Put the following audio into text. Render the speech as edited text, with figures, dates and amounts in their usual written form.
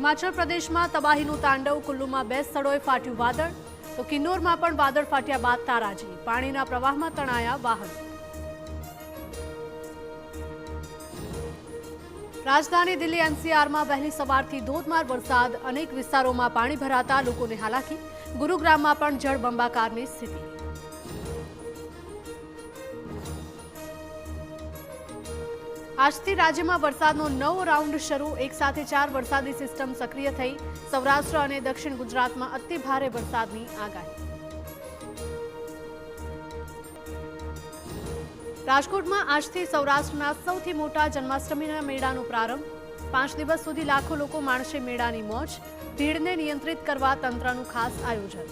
હિમાચલ પ્રદેશમાં તબાહીનું તાંડવ, કુલ્લુમાં 2 સ્થળોએ ફાટ્યું વાદળ, તો કિન્નોરમાં પણ વાદળ ફાટ્યા બાદ તારાજી, પાણીના પ્રવાહમાં તણાયા વાહનો. રાજધાની દિલ્હી એનસીઆરમાં વહેલી સવારથી ધોધમાર વરસાદ, અનેક વિસ્તારોમાં પાણી ભરાતા લોકોને હાલાકી, ગુરુગ્રામમાં પણ જળબંબાકારની સ્થિતિ. આજથી રાજ્યમાં વરસાદનો નવો રાઉન્ડ શરૂ, એક સાથે 4 વરસાદી સિસ્ટમ સક્રિય થઈ, સૌરાષ્ટ્ર અને દક્ષિણ ગુજરાતમાં અતિ ભારે વરસાદની આગાહી. રાજકોટમાં આજથી સૌરાષ્ટ્રના સૌથી મોટા જન્માષ્ટમીના મેળાનો પ્રારંભ, 5 દિવસ સુધી લાખો લોકો માણશે મેળાની મોજ, ભીડને નિયંત્રિત કરવા તંત્રનું ખાસ આયોજન.